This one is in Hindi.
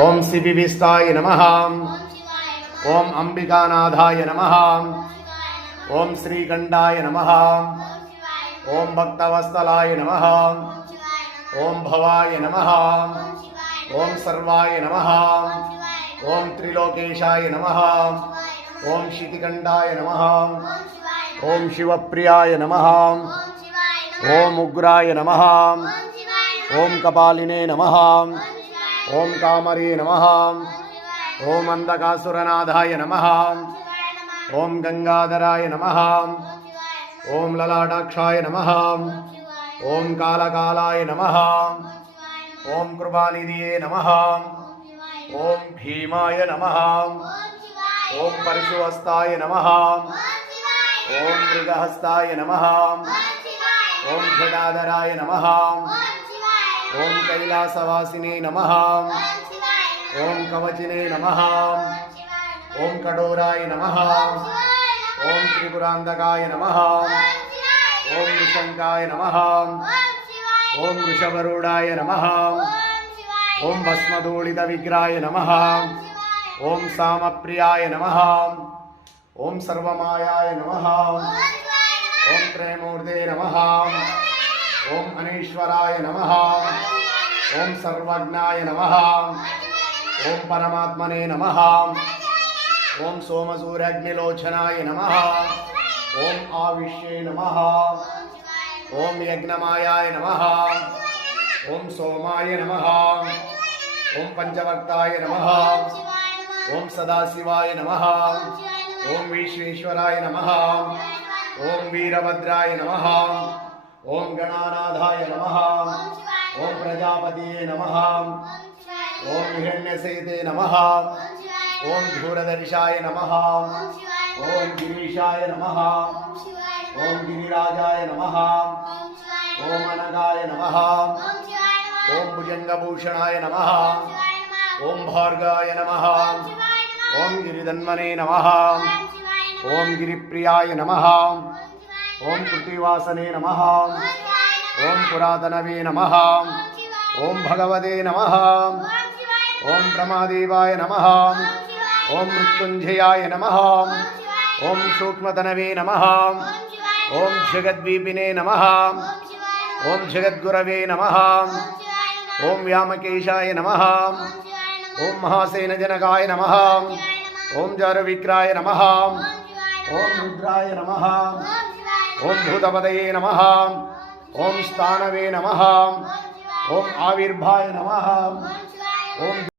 ओम शिविविष्टाय नमः। ओम अंबिकानाथाय नमः। ओम श्रीकंठाय नमः। ओम भक्तवत्सलाय नमः। ओम भवाय नमः। ओम सर्वाय नमः। ओम त्रिलोकेशाय नमः। ओम शितिकंठाय नमः। ओम शिवप्रियाय नमः। ओम उग्राय नमः। ओम कपालिने नमः। ओम कामरे नमः। ओम अंधकासुरनाथाय नमः। ओम गंगाधराय नमः। ओम ललाटाक्षाय नमः। ओम कालकालाय नमः। ओम कृपानिधिये नमः। ओम भीमाय नमः। ओम परशुहस्ताय नमः। ओम मृगहस्ताय नमः। ओम जटाधराय नमः। ओम कैलासवासिने नमः। ओम कवचिने नमः। ओम कठोराय नमः। ओम त्रिपुरांतकाय नमः। ओम निशंकाय नमः। ओम वृषभरूढ़ाय नमः। ओम भस्मधूलित विग्रहाय नमः। ओम सामप्रियाय नमः। ओम सर्वमायाय नमः। ओम त्रयमूर्ते नमः। ओम अनीश्वराय नमः। ओम सर्वज्ञाय नमः। ओम परमात्मने नमः। ओम सोमसूर्याग्निलोचनाय नमः। ओम आविष्ये नमः। ओम यज्ञमायाय नमः। ओम सोमाय नमः। ओम पंचवक्ताय नमः। ओम सदाशिवाय नमः। ओम विश्वेश्वराय नमः। ओम वीरभद्राय नमः। ओम गणानाथाय नमः। ओम प्रजापतिये नमः। ओम हिरण्यसेते नमः। ओम धूरदर्शाय नमः। ओम गिरीशाय नमः। ओम गिरिराजाय नमः। ओम अनगाय नमः। ओम भुजंगभूषणाय नमः। ओम भार्गाय नमः। ओम गिरिधन्वने नमः। ओम गिरिप्रियाय नमः। ओम कृतिवासने नमः। ओम पुरातनवे नमः। ओम भगवते नमः। ओम प्रमादेवाय नमः। ओम मृत्युंजयाय नमः। ओम सूक्ष्मतनवे नमः। ओम जगद्वीपिने नमः। ओम जगद्गुरवे नमः। ओम व्यामकेशाय नमः। ओम महासेनजनकाय नमः। ओम जारविक्राय नमः। ओम रुद्राय नमः। ओम भूतपतये नमः। ओम स्थानवे नमः। ओम आविर्भाय नमः। ओम